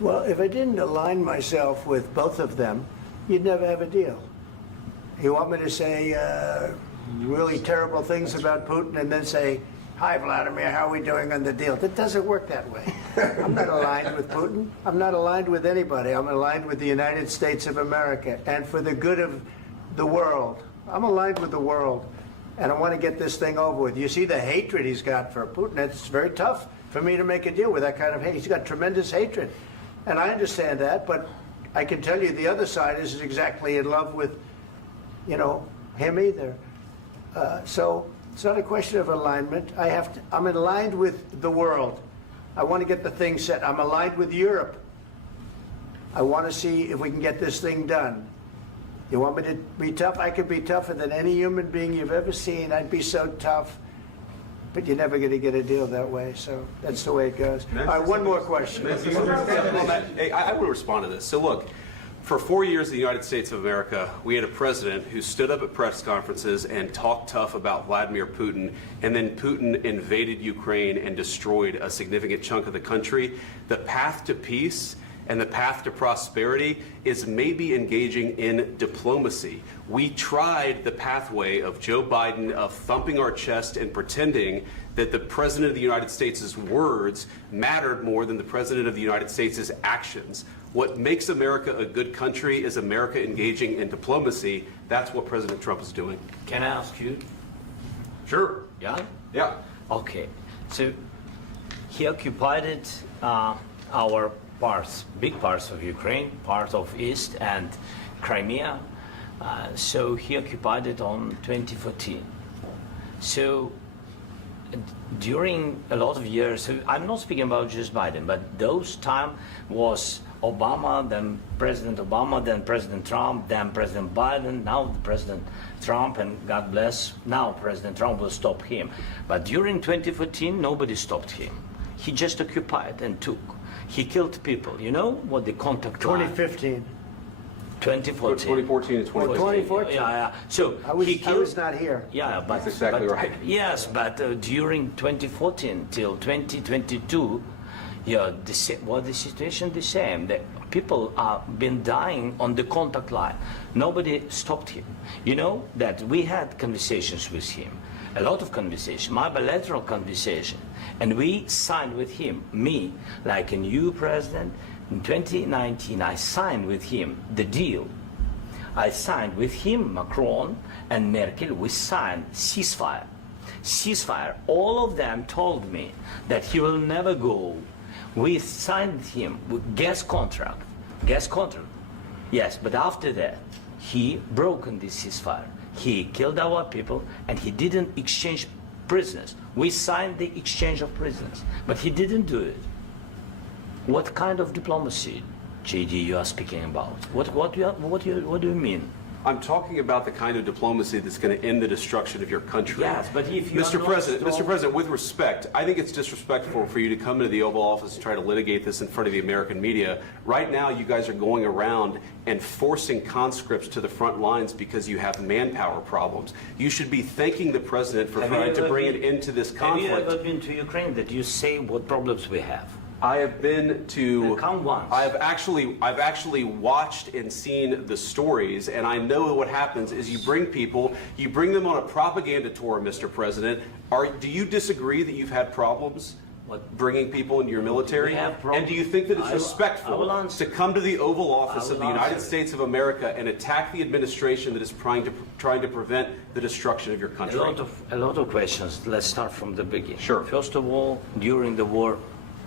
Well, if I didn't align myself with both of them, you'd never have a deal. You want me to say really terrible things about Putin and then say, "Hi, Vladimir, how are we doing on the deal?" That doesn't work that way. I'm not aligned with Putin. I'm not aligned with anybody. I'm aligned with the United States of America and for the good of the world. I'm aligned with the world, and I want to get this thing over with. You see the hatred he's got for Putin. It's very tough for me to make a deal with that kind of hate. He's got tremendous hatred, and I understand that, but I can tell you the other side isn't exactly in love with, you know, him either. So it's not a question of alignment. I'm aligned with the world. I want to get the thing set. I'm aligned with Europe. I want to see if we can get this thing done. You want me to be tough? I could be tougher than any human being you've ever seen. I'd be so tough. But you're never going to get a deal that way, so that's the way it goes. All right, one more question. I will respond to this. So look, for 4 years in the United States of America, we had a president who stood up at press conferences and talked tough about Vladimir Putin, and then Putin invaded Ukraine and destroyed a significant chunk of the country. The path to peace and the path to prosperity is maybe engaging in diplomacy. We tried the pathway of Joe Biden of thumping our chest and pretending that the President of the United States' words mattered more than the President of the United States' actions. What makes America a good country is America engaging in diplomacy. That's what President Trump is doing. Can I ask you? Sure. Yeah? Yeah. Okay. So he occupied our parts, big parts of Ukraine, part of East and Crimea. So he occupied it on 2014. So during a lot of years, so I'm not speaking about just Biden, but those time was Obama, then President Obama, then President Trump, then President Biden, now President Trump, and God bless, now President Trump will stop him. But during 2014, nobody stopped him. He just occupied and took. He killed people. You know what the contact line? 2015. 2014. 2014 and 2014. 2014. Yeah. So I was not here. Yeah, but that's exactly right. Yes, but during 2014 till 2022, yeah, the situation the same. The people have been dying on the contact line. Nobody stopped him. You know that we had conversations with him, a lot of conversation, my bilateral conversation, and we signed with him, me, like a new president. In 2019, I signed with him the deal. I signed with him, Macron and Merkel, we signed ceasefire. Ceasefire. All of them told me that he will never go. We signed him with gas contract. Gas contract. Yes, but after that, he broken this ceasefire. He killed our people and he didn't exchange prisoners. We signed the exchange of prisoners, but he didn't do it. What kind of diplomacy, JD, you are speaking about? What do you mean? I'm talking about the kind of diplomacy that's going to end the destruction of your country. Yes, but if you Mr. President, with respect, I think it's disrespectful for you to come into the Oval Office and try to litigate this in front of the American media. Right now, you guys are going around and forcing conscripts to the front lines because you have manpower problems. You should be thanking the President for trying to bring an end to this conflict. Have you ever been to Ukraine that you say what problems we have? I have been to. Come once. I've actually watched and seen the stories, and I know what happens is you bring people, you bring them on a propaganda tour, Mr. President. Do you disagree that you've had problems bringing people into your military? We have problems. And do you think that it's respectful to come to the Oval Office of the United States of America and attack the administration that is trying to prevent the destruction of your country? A lot of questions. Let's start from the beginning. Sure. First of all, during the war,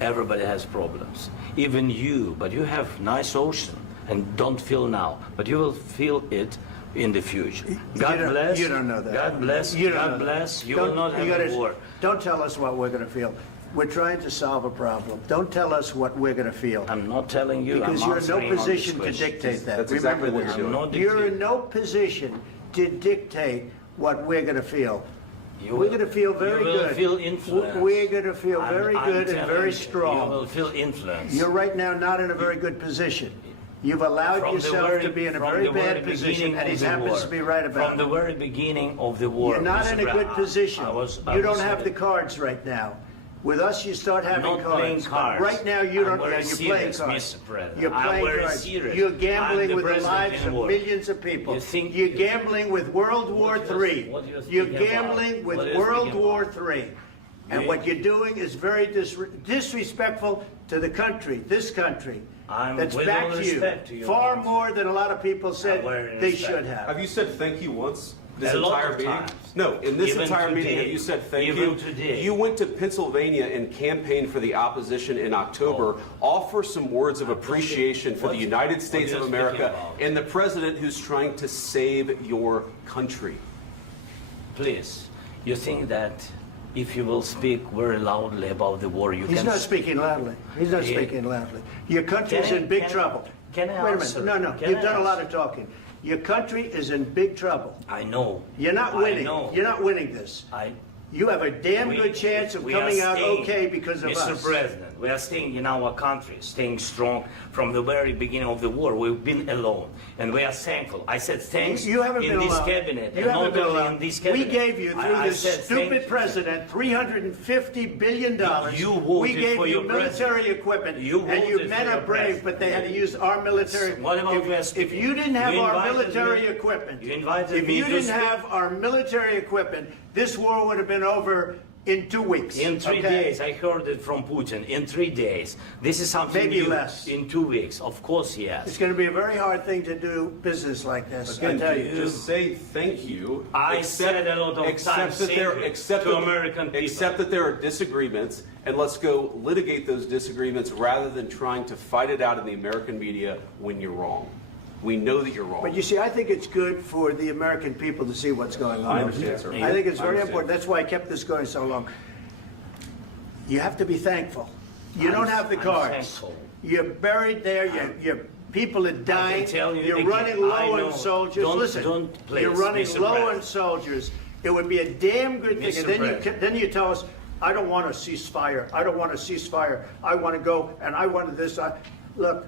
everybody has problems, even you, but you have nice ocean and don't feel now, but you will feel it in the future. God bless. You don't know that. God bless. God bless. You will not have a war. Don't tell us what we're going to feel. We're trying to solve a problem. Don't tell us what we're going to feel. I'm not telling you. Because you're in no position to dictate that. That's exactly what you're doing. You're in no position to dictate what we're going to feel. We're going to feel very good. You will feel influence. We're going to feel very good and very strong. You will feel influence. You're right now not in a very good position. You've allowed yourself to be in a very bad position, and he happens to be right about it. From the very beginning of the war. You're not in a good position. You don't have the cards right now. With us, you start having Not cards. playing cards. Right now, you don't. I'm very You're playing serious, cards. Mr. President. You're I'm playing very cards. serious. You're I'm gambling the with the president lives in of war. millions of people. You think- You're gambling with World War What do you- III. what do you You're speak about? gambling with What do you World speak War about? III. And You- what you're doing is very disrespectful to the country, this country. I'm That's with back all to you. respect to your Far country. more than a lot of people said very they respect. should have. Have you said thank you once? This A lot entire of meeting? times. No, in this Even entire meeting, today. have you said thank Even you? today. You went to Pennsylvania and campaigned for the opposition in October. Offer some words of appreciation for the What- United what States are of you America speaking about? and the president who's trying to save your country. Please, you think that if you will speak very loudly about the war, you He's can... not speaking loudly. He's not Yeah. speaking loudly. Your country's Can I- in big can I- trouble. can I Wait a answer? minute. No, Can you've I done a lot answer? of talking. Your country is in big trouble. I know. You're not I winning. know. You're not winning this. You have a damn We- good chance of we are coming out staying- okay because of Mr. us. President, we are staying in our country, staying strong from the very beginning of the war. We've been alone, and we are thankful. I said thanks You haven't in been this alone. cabinet, You and haven't not been only alone. in this We cabinet. gave you, through I this said thank stupid you. president, $350 billion. You we voted gave for you your military president. equipment, You and you voted men for are your brave, president. but they had to use our military. What about you if speaking? you didn't have You our invited military me- equipment, you invited if me you to didn't speak. have our military equipment, this war would have been over in 2 weeks. In 3 okay? days, I heard it from Putin. In 3 days, this is something Maybe new. less. In 2 weeks, of course, yes. It's going to be a very hard thing to do business like this. I Again, tell you. just say thank you. I said a lot of accept times that there, thank you accept to that- American people. Accept that there are disagreements, and let's go litigate those disagreements rather than trying to fight it out in the American media when you're wrong. We know that you're wrong. But you see, I think it's good for the American people to see what's going on. I understand, sir. I think it's I very understand. important. That's why I kept this going so long. You have to be thankful. You don't have the I'm cards. thankful. You're buried there. Your people are dying. tell you You're again, running I low know. on soldiers. Don't- Listen, don't please, you're running Mr. low President. on soldiers. It would be a damn good thing. Mr. And then President. then you tell us, I don't want a ceasefire. I don't want a ceasefire. I want to go and I want this. Look,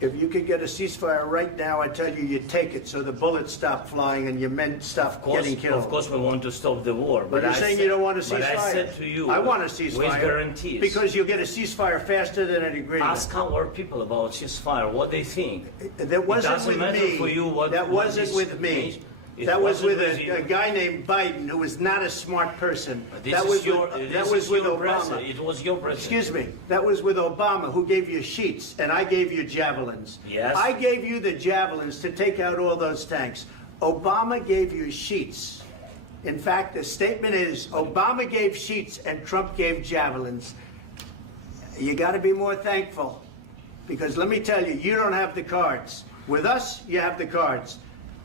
if you could get a ceasefire right now, I tell you, you take it so the bullets stop flying and your men stop getting killed. Of course, we want to stop the war. But you're saying you don't want a ceasefire. But I said to you, I want a ceasefire. with guarantees. Because you'll get a ceasefire faster than an agreement. Ask our people about ceasefire, what they think. That wasn't doesn't with matter me. for you what- That what wasn't this with me. means. It That was with wasn't with you. a guy named Biden, who was not a smart person. But this That is was your, with, this that was is with your Obama. president. It was your president. Excuse me. That was with Obama, who gave you sheets, and I gave you javelins. Yes. I gave you the javelins to take out all those tanks. Obama gave you sheets. In fact, the statement is Obama gave sheets and Trump gave javelins. You got to be more thankful, because let me tell you, you don't have the cards. With us, you have the cards.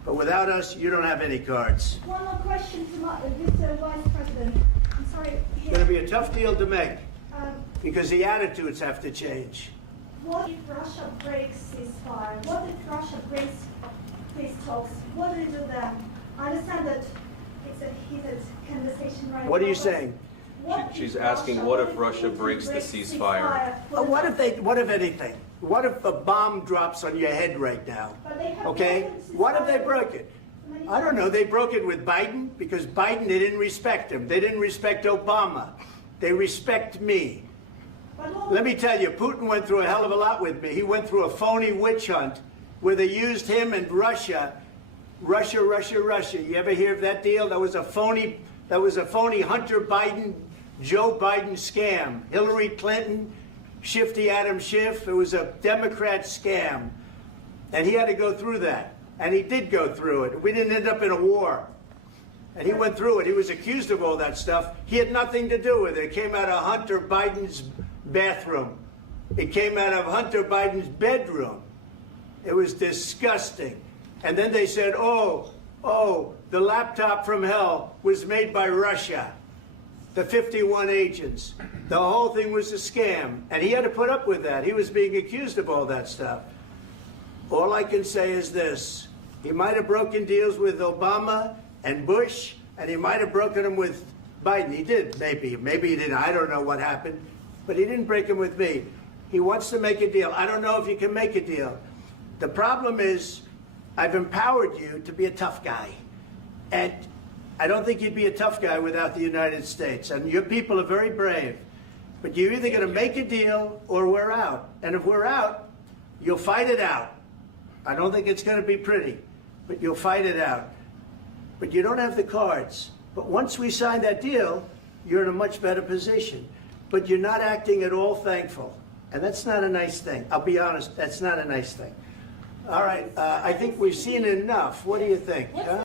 But without us, you don't have any cards. One more question to Mr. Vice President. I'm sorry. It's going to be a tough deal to make, Um, because the attitudes have to change. what if Russia breaks ceasefire? What if Russia breaks peace talks? What do you do then? I understand that it's a heated conversation right now. What are you but saying? what if She's asking, what if Russia Putin breaks the ceasefire? What if anything? What if a bomb drops on your head right now? But they have Okay? broken What if they ceasefire broke it? many I don't know. times. They broke it with Biden because Biden, they didn't respect him. They didn't respect Obama. They respect me. But what- Let me tell you, Putin went through a hell of a lot with me. He went through a phony witch hunt where they used him and Russia. Russia. You ever hear of that deal? That was a phony Hunter Biden, Joe Biden scam. Hillary Clinton, Shifty Adam Schiff. It was a Democrat scam. And he had to go through that. And he did go through it. We didn't end up in a war. And he went through it. He was accused of all that stuff. He had nothing to do with it. It came out of Hunter Biden's bathroom. It came out of Hunter Biden's bedroom. It was disgusting. And then they said, oh, the laptop from hell was made by Russia. The 51 agents. The whole thing was a scam. And he had to put up with that. He was being accused of all that stuff. All I can say is this. He might have broken deals with Obama and Bush, and he might have broken them with Biden. He did, maybe. Maybe he didn't. I don't know what happened. But he didn't break them with me. He wants to make a deal. I don't know if you can make a deal. The problem is, I've empowered you to be a tough guy. And I don't think you'd be a tough guy without the United States. And your people are very brave. But you're either going to make a deal or we're out. And if we're out, you'll fight it out. I don't think it's going to be pretty, but you'll fight it out. But you don't have the cards. But once we sign that deal, you're in a much better position. But you're not acting at all thankful. And that's not a nice thing. I'll be honest, that's not a nice thing. All right, I think we've seen enough. What do you think? Huh?